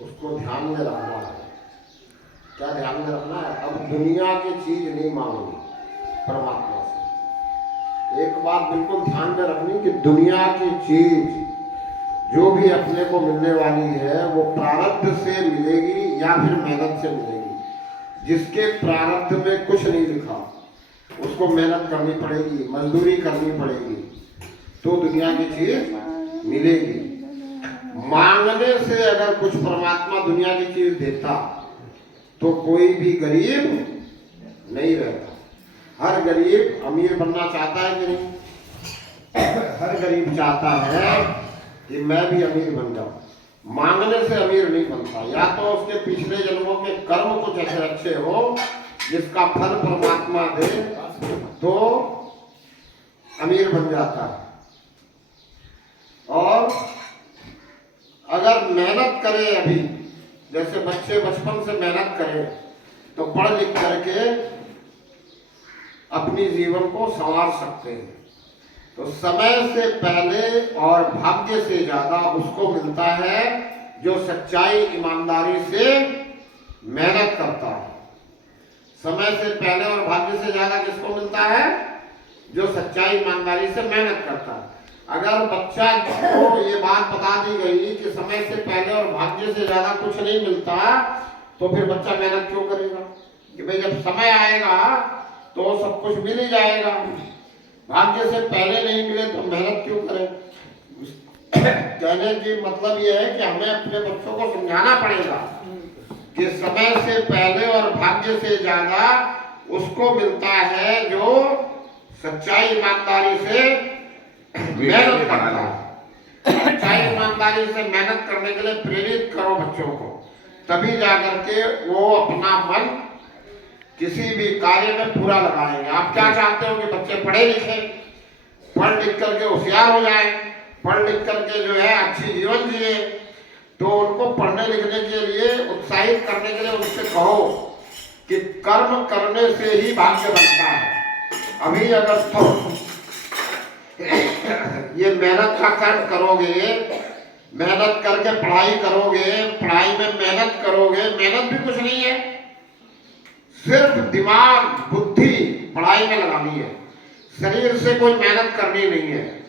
उसको ध्यान में रखना है। क्या ध्यान में रखना है? अब दुनिया की चीज नहीं मांगनी परमात्मा से। एक बात बिल्कुल ध्यान में रखनी कि दुनिया की चीज जो भी अपने को मिलने वाली है वो प्रारब्ध से मिलेगी या फिर मेहनत से मिलेगी। जिसके प्रारब्ध में कुछ नहीं लिखा उसको मेहनत करनी पड़ेगी, मजदूरी करनी पड़ेगी, तो दुनिया की चीज मिलेगी। मांगने से अगर कुछ परमात्मा दुनिया की चीज देता तो कोई भी गरीब नहीं रहता। हर गरीब अमीर बनना चाहता है कि नहीं? हर गरीब चाहता है कि मैं भी अमीर बन जाऊं। मांगने से अमीर नहीं बनता। या तो उसके पिछले जन्मों के कर्म कुछ ऐसे अच्छे हो जिसका फल परमात्मा दे तो अमीर बन जाता है। और अगर मेहनत करे, अभी जैसे बच्चे बचपन से मेहनत करें तो पढ़ लिख करके अपनी जीवन को संवार सकते हैं। तो समय से पहले और भाग्य से ज्यादा उसको मिलता है जो सच्चाई ईमानदारी से मेहनत करता है। समय से पहले और भाग्य से ज्यादा किसको मिलता है? जो सच्चाई ईमानदारी से मेहनत करता है। अगर बच्चा को ये बात बता दी गई कि समय से पहले और भाग्य से ज्यादा कुछ नहीं मिलता तो फिर बच्चा मेहनत क्यों करेगा? कि भाई जब समय आएगा तो सब कुछ मिल ही जाएगा, भाग्य से पहले नहीं मिले तो मेहनत क्यों करें? कहने की मतलब ये है कि हमें अपने बच्चों को समझाना पड़ेगा कि समय से पहले और भाग्य से ज्यादा उसको मिलता है जो सच्चाई ईमानदारी से मेहनत करता है। सच्चाई ईमानदारी से मेहनत करने के लिए प्रेरित करो बच्चों को, तभी जाकर के वो अपना मन किसी भी कार्य में पूरा लगाएंगे। आप क्या चाहते हो कि बच्चे पढ़े लिखे, पढ़ लिख करके होशियार हो जाए, पढ़ लिख करके जो है अच्छी जीवन जिए, तो उनको पढ़ने लिखने के लिए उत्साहित करने के लिए उनसे कहो कि कर्म करने से ही भाग्य बनता है। अभी अगर तुम ये मेहनत का कर्म करोगे, मेहनत करके पढ़ाई करोगे, पढ़ाई में मेहनत करोगे, मेहनत भी कुछ नहीं है, सिर्फ दिमाग बुद्धि पढ़ाई में लगानी है, शरीर से कोई मेहनत करनी नहीं है।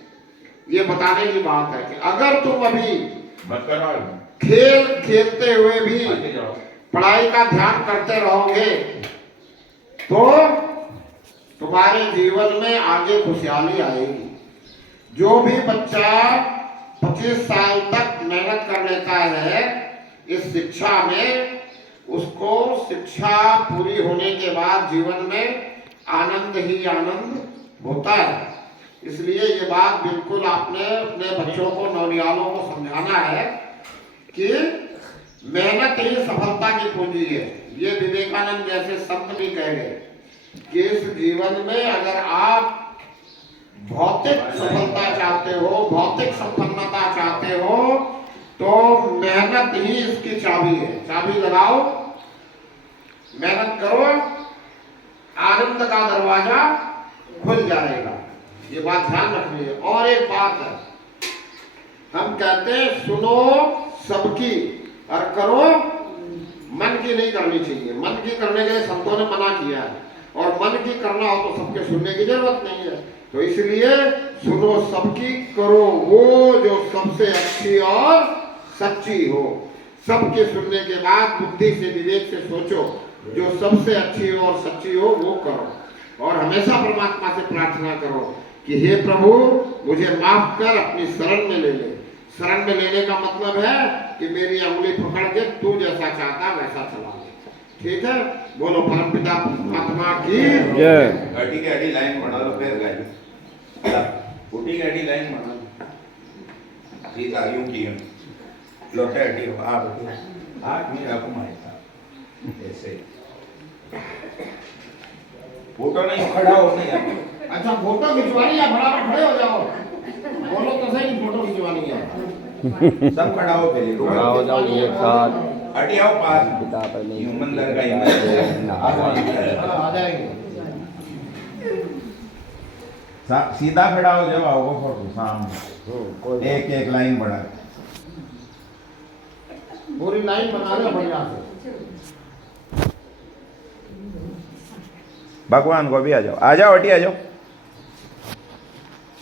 ये बताने की बात है कि अगर तुम अभी खेल खेलते हुए भी पढ़ाई का ध्यान करते रहोगे तो तुम्हारे जीवन में आगे खुशहाली आएगी। जो भी बच्चा 25 साल तक मेहनत कर लेता है इस शिक्षा में, उसको शिक्षा पूरी होने के बाद जीवन में आनंद ही आनंद होता है। इसलिए ये बात बिल्कुल आपने अपने बच्चों को, नौनिहालों को समझाना है कि मेहनत ही सफलता की पूंजी है। ये विवेकानंद जैसे संत भी कह गए कि इस जीवन में अगर आप भौतिक सफलता चाहते हो, भौतिक संपन्नता चाहते हो, तो मेहनत ही इसकी चाबी है। चाबी लगाओ, मेहनत करो, आनंद का दरवाजा खुल जाएगा। ये बात ध्यान रखनी है। और एक बात है, हम कहते हैं सुनो सबकी और करो मन की नहीं करनी चाहिए। मन की करने के लिए संतों ने मना किया है, और मन की करना हो तो सबके सुनने की जरूरत नहीं है। तो इसलिए सुनो सबकी, करो वो जो सबसे अच्छी और सच्ची हो। सबके सुनने के बाद बुद्धि से, विवेक से सोचो, जो सबसे अच्छी हो और सच्ची हो वो करो। और हमेशा परमात्मा से प्रार्थना करो कि हे प्रभु मुझे माफ कर, अपनी शरण में ले ले। शरण में लेने का मतलब है कि मेरी उंगली पकड़ के तू जैसा चाहता वैसा चला ले। ठीक है, बोलो परमपिता परमात्मा की जय। अटी के अटी लाइन बना लो, फिर गाड़ी उठी के अटी लाइन बना लो। सीधा यूं की लोटे अटी हो आप में आपको मारता ऐसे फोटो नहीं खड़ा हो नहीं यार। अच्छा फोटो खिंचवानी है, बराबर खड़े हो जाओ। बोलो तो सही, फोटो खिंचवानी है। सब खड़ा हो पहले, खड़ा हो जाओ एक साथ। अटी आओ पास, पिता परमेश्वर ह्यूमन का आ जाएंगे। सीधा खड़ा हो जाओ, आओ फोटो सामने एक एक लाइन बढ़ा। पूरी लाइन बना लो बढ़िया से। भगवान को भी आ जाओ हटी आ जाओ।